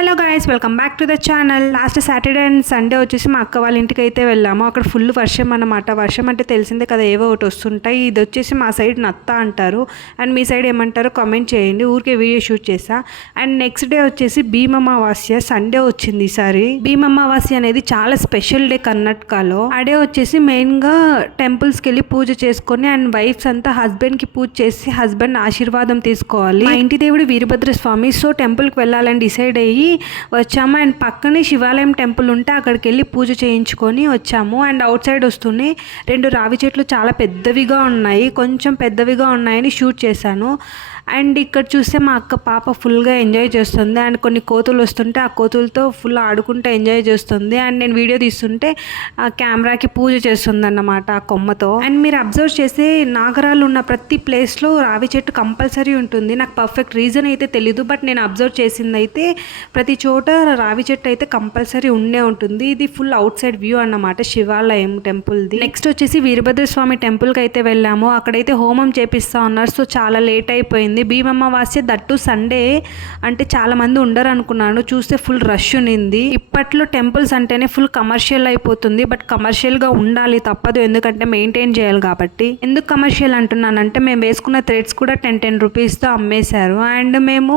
Hello guys, welcome back to the channel. Last Saturday and Sunday వచ్చేసి మా అక్క వాళ్ళ ఇంటికి అయితే వెళ్ళాము. అక్కడ ఫుల్ వర్షం అన్నమాట. వర్షం అంటే తెలిసిందే కదా, ఏవో ఒకటి వస్తుంటాయి. ఇది వచ్చేసి మా సైడ్ నత్త అంటారు అండ్ మీ సైడ్ ఏమంటారో కామెంట్ చేయండి. ఊరికే వీడియో షూట్ చేసా. అండ్ నెక్స్ట్ డే వచ్చేసి భీమమావాస్య, సండే వచ్చింది ఈసారి. భీమమావాస్య అనేది చాలా స్పెషల్ డే కర్ణాటకలో. ఆ డే వచ్చేసి మెయిన్గా టెంపుల్స్కి వెళ్ళి పూజ చేసుకొని అండ్ వైఫ్స్ అంతా హస్బెండ్కి పూజ చేసి హస్బెండ్ ఆశీర్వాదం తీసుకోవాలి. మా ఇంటి దేవుడు వీరభద్ర స్వామి, సో టెంపుల్కి వెళ్ళాలని డిసైడ్ అయ్యి వచ్చాము. అండ్ పక్కనే శివాలయం టెంపుల్ ఉంటే అక్కడికి వెళ్ళి పూజ చేయించుకొని వచ్చాము. అండ్ అవుట్ సైడ్ వస్తూనే 2 రావి చెట్లు చాలా పెద్దవిగా ఉన్నాయి, కొంచెం పెద్దవిగా ఉన్నాయని షూట్ చేశాను. అండ్ ఇక్కడ చూస్తే మా అక్క పాప ఫుల్గా ఎంజాయ్ చేస్తుంది. అండ్ కొన్ని కోతులు వస్తుంటే ఆ కోతులతో ఫుల్ ఆడుకుంటూ ఎంజాయ్ చేస్తుంది. అండ్ నేను వీడియో తీస్తుంటే ఆ కెమెరాకి పూజ చేస్తుంది అన్నమాట ఆ కొమ్మతో. అండ్ మీరు అబ్జర్వ్ చేస్తే నాగరాలు ఉన్న ప్రతి ప్లేస్లో రావి చెట్టు కంపల్సరీ ఉంటుంది. నాకు పర్ఫెక్ట్ రీజన్ అయితే తెలీదు, బట్ నేను అబ్జర్వ్ చేసింది అయితే ప్రతి చోట రావి చెట్టు అయితే కంపల్సరీ ఉండే ఉంటుంది. ఇది ఫుల్ అవుట్ సైడ్ వ్యూ అన్నమాట శివాలయం టెంపుల్ది. నెక్స్ట్ వచ్చేసి వీరభద్ర స్వామి టెంపుల్కి అయితే వెళ్ళాము. అక్కడైతే హోమం చేపిస్తా ఉన్నారు, సో చాలా లేట్ అయిపోయింది. భీమమావాస్య దట్టు సండే అంటే చాలా మంది ఉండరు అనుకున్నాను, చూస్తే ఫుల్ రష్ ఉన్నింది. ఇప్పట్లో టెంపుల్స్ అంటేనే ఫుల్ కమర్షియల్ అయిపోతుంది, బట్ కమర్షియల్గా ఉండాలి తప్పదు, ఎందుకంటే మెయింటైన్ చేయాలి కాబట్టి. ఎందుకు కమర్షియల్ అంటున్నానంటే మేము వేసుకున్న థ్రెడ్స్ కూడా 10 రూపీస్తో అమ్మేశారు. అండ్ మేము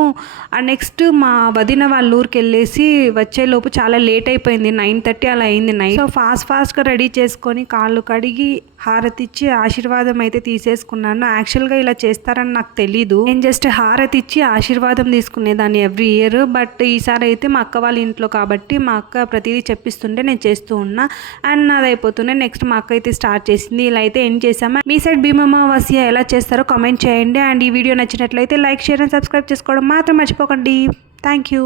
నెక్స్ట్ మా వదిన వాళ్ళ ఊరికి వెళ్ళేసి వచ్చేలోపు చాలా లేట్ అయిపోయింది, 9:30 అలా అయింది నైట్. సో ఫాస్ట్గా రెడీ చేసుకొని కాళ్ళు కడిగి హారతి ఇచ్చి ఆశీర్వాదం అయితే తీసేసుకున్నాను. యాక్చువల్గా ఇలా చేస్తారని నాకు తెలీదు, నేను జస్ట్ హారతి ఇచ్చి ఆశీర్వాదం తీసుకునేదాన్ని ఎవ్రీ ఇయర్. బట్ ఈసారి అయితే మా అక్క వాళ్ళ ఇంట్లో కాబట్టి మా అక్క ప్రతిదీ చెప్పిస్తుంటే నేను చేస్తూ ఉన్నా. అండ్ నాది అయిపోతుండే నెక్స్ట్ మా అక్క అయితే స్టార్ట్ చేసింది. ఇలా అయితే ఎండ్ చేసాము. మీ సైడ్ భీమమావాస్య ఎలా చేస్తారో కామెంట్ చేయండి. అండ్ ఈ వీడియో నచ్చినట్లయితే లైక్, షేర్ అండ్ సబ్స్క్రైబ్ చేసుకోవడం మాత్రం మర్చిపోకండి. Thank you.